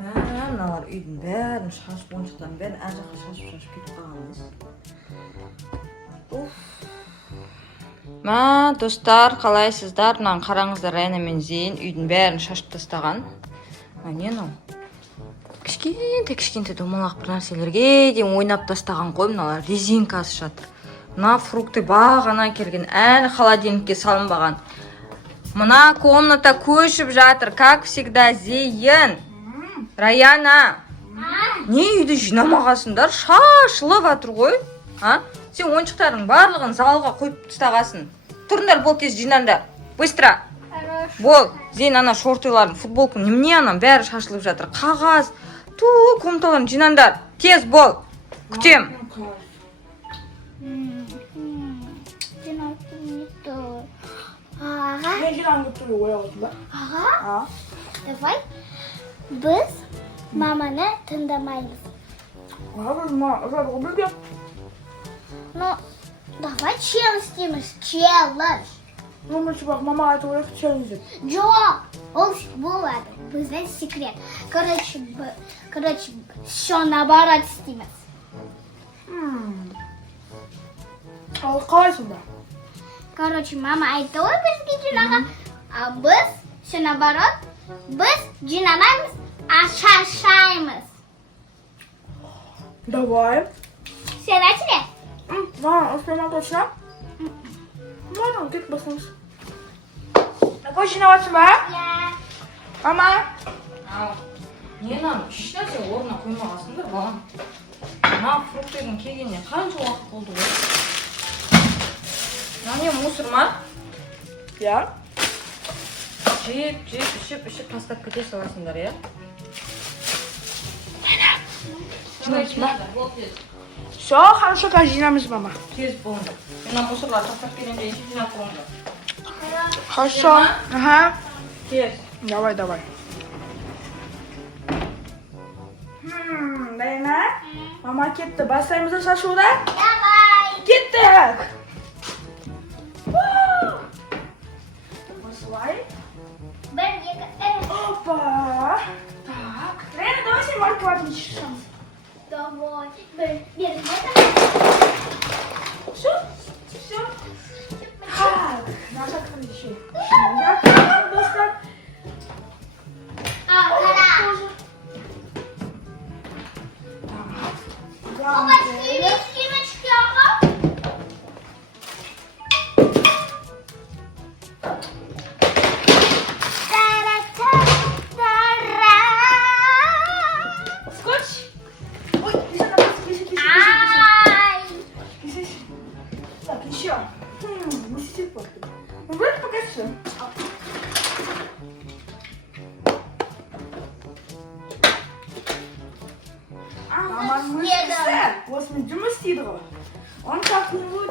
Мыналар үйдің бәрін шашып, ойыншықтардың бәрін әр жаққа шашып кетіп қалған емес. Достар, қалайсыздар? Мынаны қараңыздар, Райна мен Зейін үйдің бәрін шашып тастаған. Не мынау? Кішкентай домалақ бір нәрселерге дейін ойнап тастаған қой, мыналар резинкасы жатыр. Мына фрукты бағана келген, әлі холодильникке салынбаған. Мына комната көшіп жатыр, как всегда, Зейін. Раяна, не үйді жинамағасыңдар? Шашылып жатыр ғой. Сен ойыншықтардың барлығын залға қойып тастағасын. Тұрыңдар, бол тез жинаңдар. Быстро. Бол. Зейін ана шортыларын, футболканы, немене анам бәрі шашылып жатыр. Қағаз, комнаталарын жинаңдар. Тез бол. Күтем. Ne jiran götürüyor oyalımda? Ага. Давай biz mamani tindamaymiz. Ну, давай челлендж дейміз. Челлендж. Ну, бak mama это уже challenge. Жоқ, ол болады. Біздің секрет. Короче, все наоборот істейміз. Al қалайсың ба? Короче, мама айтты ғой бізге жинаға. А біз все наоборот. Біз жинамаймыз, а шашаймыз. Давай. Сен айтыле? Ладно, успеймем точно. Ладно, кет басыңыз. Какой жинаватсың ба? Я. Мама. Не мынаны еш нәрсе орнына қоймағасыңдар, балам. Мына фруктердің келгеніне қанша уақыт болды ғой? Не мусор ма? Я. Жеп, ішіп тастап кете саласыңдар, я? Все, хорошо, как жинамыз, мама. Тез болыңдар. Мен мусорлар тастап келгенде ішіп жинап болыңдар. Хорошо. Ага. Тез. Давай. Дайна. Мама кетті. Бастаймыз да шашуда? Давай. Кеттік. Осылай. Бір, екі, Опа. Так. Рейна, давай сен маркаларын шашамыз. Давай. Бір, екі, Все. Так, наша крыша. Я достал. қара. Оба, семечки, ага. Скотч. Ой, висит. Ай. Висит. Так, еще. Висит вот. Ну, вроде пока все. Мама, мышцы. Господи, демонстрировала. Он как-нибудь...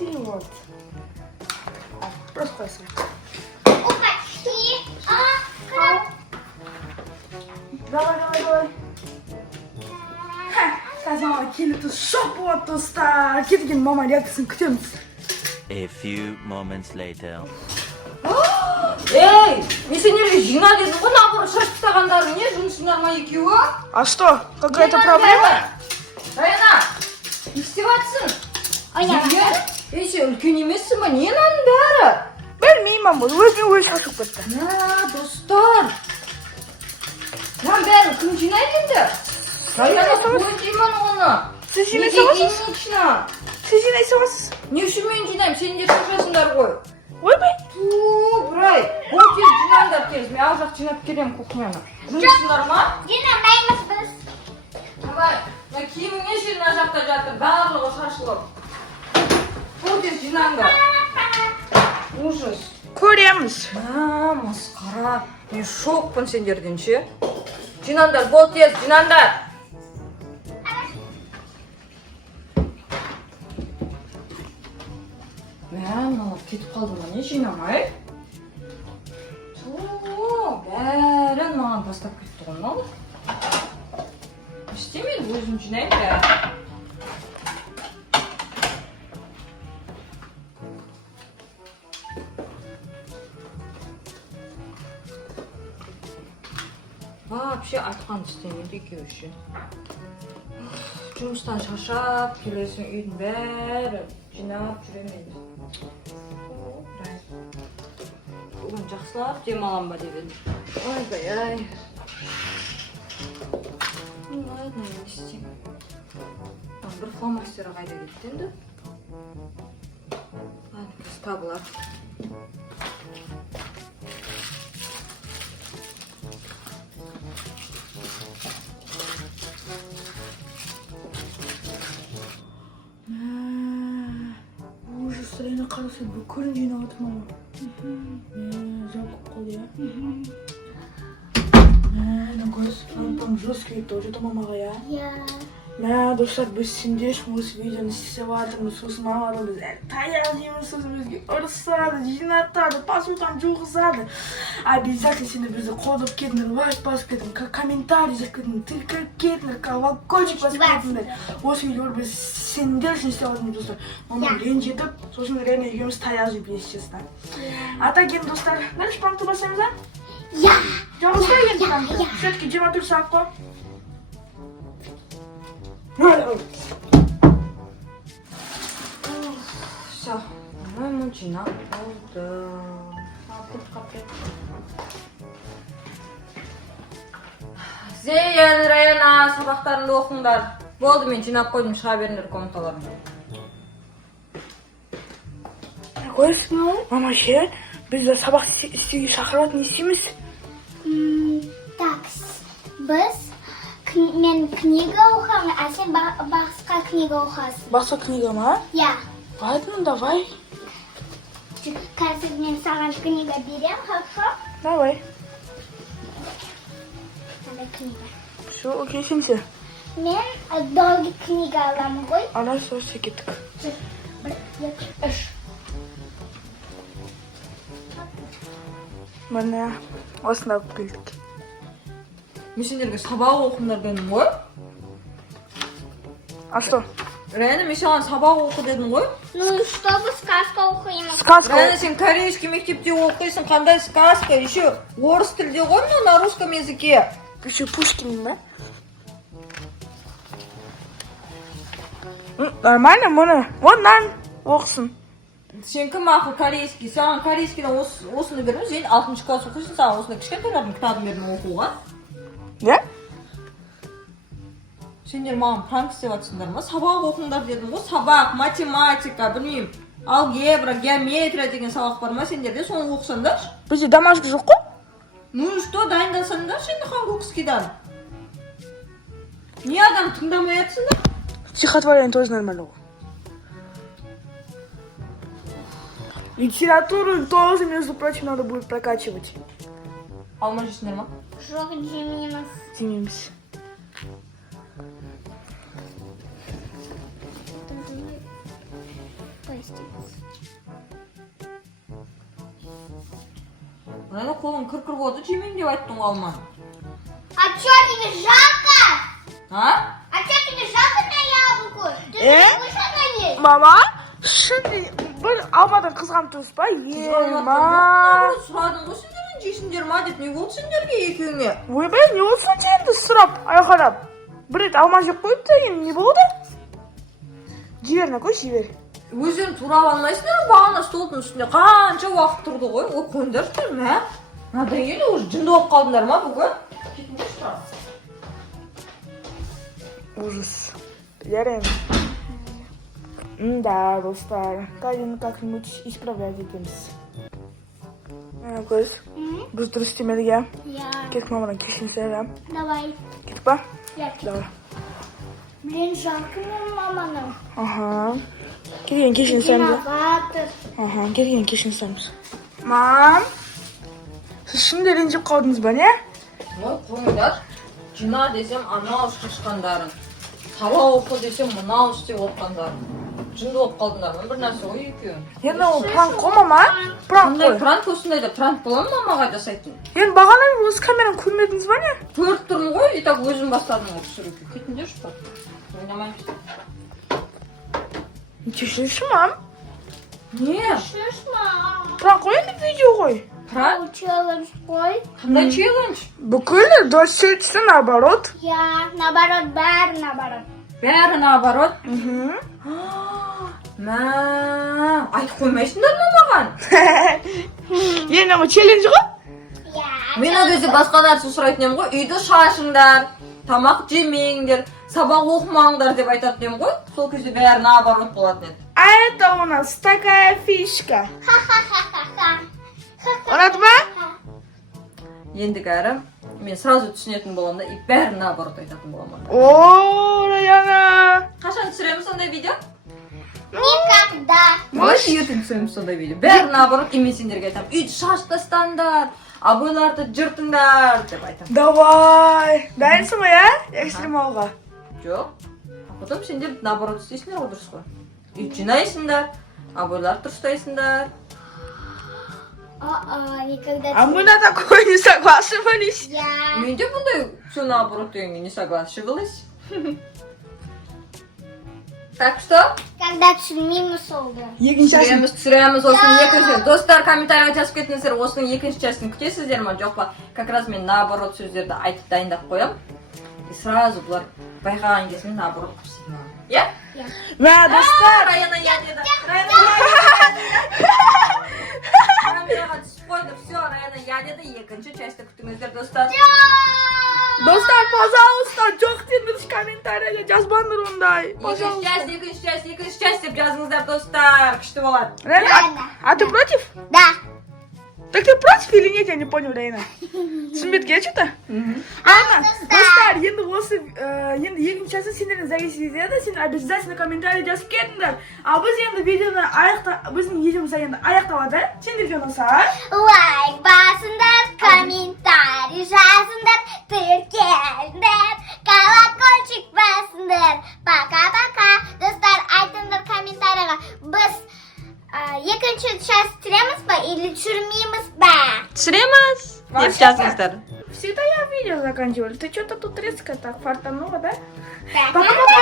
не вот. Просто красиво. Опачки. Қара. Давай. Қазір мама келіп тұр, шоқ болады достар. Кеткен мама реакциясын күтеміз. A few moments later. Эй, мен сендерге жина дедім ғой, наоборот шашып тастағандарың не? Жұмысыңдар ма екеуі? А что, какая-то проблема? Райана, не істеватсың? Ойнама. Ей, сен үлкен емессің ба? Не мынаның бәрі? Білмеймін, мама, өзі шашып кетті. Достар. Мынаның бәрін кім жинайды енді? Райана, қой деймін оны. Сіз жинай саласыз? Неге ішіне? Сіз жинай саласыз? Не үшін мен жинаймын? Сендер шашасыңдар ғой. Ойбай. Брай, бұл тез жинаңдар тез. Мен ал жақ жинап келем кухняны. Жұмысыңдар ма? Жинамаймыз біз. Давай, киімің не жерін ар жақта жатыр, барлығы шашылып. Бұл тез жинаңдар. Ужас. Көреміз. Масқара. Мен шокпын сендерден ше. Жинаңдар, бол тез, жинаңдар. Мыналар кетіп қалды ма, не жинамай? Бәрін маған тастап кетті ғой мынау. Істемейді, өзім жинаймын бәрін. Вообще айтқан істемейді екеуі үшін. Жұмыстан шаршап, келесің үйдің бәрі жинап жүремейді. Бүгін жақсылап демалам ба деп едім. Ой-бай-ай. Ладно, не істеймін. Бір фломастері қайда кетті енді? Ладно, біз табылар. Ужас, Лена қарасы бүкілін жинап отыр мама. Жалко қол, я. Нагоз, там жесткий тоже то мамаға, я. Мә, достар, біз сендершім осы видеоны істеп жатырмыз, сосын мамадан біз таяқ жейміз, сосын бізге ұрысады, жинатады, посуданы жуғызады. Обязательно сендер бізді қолдап кетіңдер, лайк басып кетіңдер, комментарий жазып кетіңдер, тіркеліп кетіңдер, колокольчик басып кетіңдер. Осы видеоны біз сендер үшін істеп жатырмыз, достар. Мамам ренжітіп, сосын Лена екеуміз таяқ жеп ес честно. Ата келін, достар, дальше пранкты бастаймыз, а? Жалғыз ба екен пранкты? Все-таки 24 сағат қой. Все, по-моему, жинап болды. Қап. Зейін, Раяна, сабақтарыңды оқыңдар. Болды, мен жинап қойдым, шыға беріңдер комнаталарыңды. Нагоз, мама ше, бізді сабақ істеуге шақырады, не істейміз? Так, мен книга оқамын, а сен басқа книга оқасың. Басқа книга ма? Я. Ладно, давай. Қазір мен саған книга берем, хорошо? Давай. Ана книга. Все, окей, сенсе. Мен долгий книга аламын ғой. Ана сөзсе кеттік. 1, 2, 3. Міне, осында келдік. Мен сендерге сабақ оқыңдар дедім ғой. А что? Раяна, мен саған сабақ оқы дедім ғой. Ну, чтобы сказка оқимын. Сказка. Раяна, сен корейский мектепте оқисың, қандай сказка? Еще орыс тілде ғой, но на русском языке. Еще Пушкин, да? Нормально, мұны. Ондан оқысын. Сен кім ақыл корейский? Саған корейскийден осыны бердім, сен 6-шы класс оқисың, саған осыны кішкентайлардың кітабын бердім оқуға. Я? Сендер маған пранк істеп жатсыңдар ма? Сабақ оқыңдар дедім ғой. Сабақ, математика, білмеймін, алгебра, геометрия деген сабақ бар ма сендерде? Соны оқысаңдаршы. Бізде домашка жоқ қой? Ну и что, дайындалсаңдаршы енді хангукскийдан. Не адам тыңдамай жатсыңдар? Стихотворение тоже нормально. Литературу тоже, между прочим, надо будет прокачивать. Алма жейсіңдер ма? Жоқ, жемейміз. Жемейміз. Райна, қолың кір-кір болды, жемеймін деп айттың ғой алма. А чё тебе жалко? А? А чё тебе жалко на яблоку? Ты же будешь одна есть? Мама, шынды бір алмадан қызған туыс па? Ема. Сұрадың ғой сендерден жейсіңдер ма деп, не болды сендерге екеуіңе? Ойбай, не болды сендерді сұрап, айқарап. Бір рет алма жеп қойыпты, енді не болды? Жібер, накой, жібер. Өздерің турап алмайсыңдар, бағана столдың үстінде қанша уақыт тұрды ғой. Ой, қойыңдаршы, мә? Надоелі, уже жынды болып қалдыңдар ма бүгін? Кетіңдерші тұра. Ужас. Жарайым. Да, достар. Кайын как-нибудь исправлять етеміз. Көз, біз дұрыс істемедік, я? Я. Кетік мамадан кешірім сұрайық. Давай. Кетік па? Я кетіп. Давай. Блин, жалко мен маманы. Ага. Кеткен кешірім сұраймыз. Виноватыр. Ага, кеткен кешірім сұраймыз. Мам, сіз шынды ренжіп қалдыңыз ба, не? Ой, қойыңдар. Жина десем, анау шықшқандарын. Сабақ оқы десем, мынау істеп отқандарын. Жынды болып қалдыңдар ма? Бір нәрсе ғой екеуің. Енді ол пранк қой, мама? Пранк Қандай қой. пранк осындайда пранк бола ма мамаға жасайтын? Енді бағана осы камераны көрмедіңіз ба, не? Көріп тұрмын ғой, и так өзім бастадым ғой түсіруге. Кетіңдерші па? Ойнамаймыз. Кешірші, мам. Не? Шишма. Бірақ қойды видео ғой. Про? Челлендж қой. Қандай челлендж? Бүкіл досетші наоборот. Я, наоборот, бәрі наоборот. Бәрі наоборот. Мхм. Мә, айтып қоймайсыңдар ма маған? Енді ма челлендж ғой? Я. Мен ол кезде басқа нәрсе сұрайтын едім ғой. Үйді шашыңдар, тамақ жемеңдер, сабақ оқымаңдар деп айтатын едім ғой. Сол кезде бәрі наоборот болатын еді. А это у нас такая фишка. Ха-ха-ха-ха-ха. Ұнады ма? Ендігі әрі мен сразу түсінетін боламын да, и бәрі наоборот айтатын боламын. О, Раяна. Қашан түсіреміз сондай видео? Никогда. Может, ертең түсіреміз сондай видео. Бәрі наоборот, и мен сендерге айтамын, үйді шашып тастаңдар, обойларды жыртыңдар деп айтамын. Давай. Дайынсың ғой, ә? Экстремалға. Жоқ. А потом сендер наоборот істейсіңдер ғой, дұрыс қой. Үй жинайсыңдар, обойларды дұрыстайсыңдар. Никогда. А мы на такое не согласывались. Я. Мен де бұндай все наоборот дегенге не согласивалась. Так что? Когда түсінмейміз олды. Екіншісін. Түсіреміз осының екінші. Достар, комментарийға жазып кетіңіздер, осының екінші частын күтесіздер ма, жоқ па? Как раз мен наоборот сөздерді айтып дайындап қоям. И сразу бұлар байқаған кезінде наоборот көрсетіп маған. Иә? Мә, достар. Раяна я деді. Камераға түсіп қойды. Все, Раяна я деді. Екінші часты күтіңіздер, достар. Достар, пожалуйста, жоқ деңдер комментарийға жазбаңдар ондай. Пожалуйста. Екінші част деп жазыңыздар, достар. Күшті болады. Раяна, а ты против? Да. Так ты против или нет, я не понял, Раяна. Түсінбетке что-то? Ладно, достар, енді осы, енді екіншісі сендерден зависит етеді, сендер обязательно комментарий жазып кетіңдер. А біз енді видеоны біздің видеомызды енді аяқталады. Сендерге ұнаса, Лайк басыңдар, комментарий жазыңдар, тіркеліңдер, колокольчик басыңдар. Пока-пока. Достар, айтыңдар комментарийға. Біз екінші часть түсіреміз ба или түсірмейміз ба? Түсіреміз деп жазыңыздар. всегда я видео заканчивали. Ты что-то тут резко так фартанула, да? Пока-пока.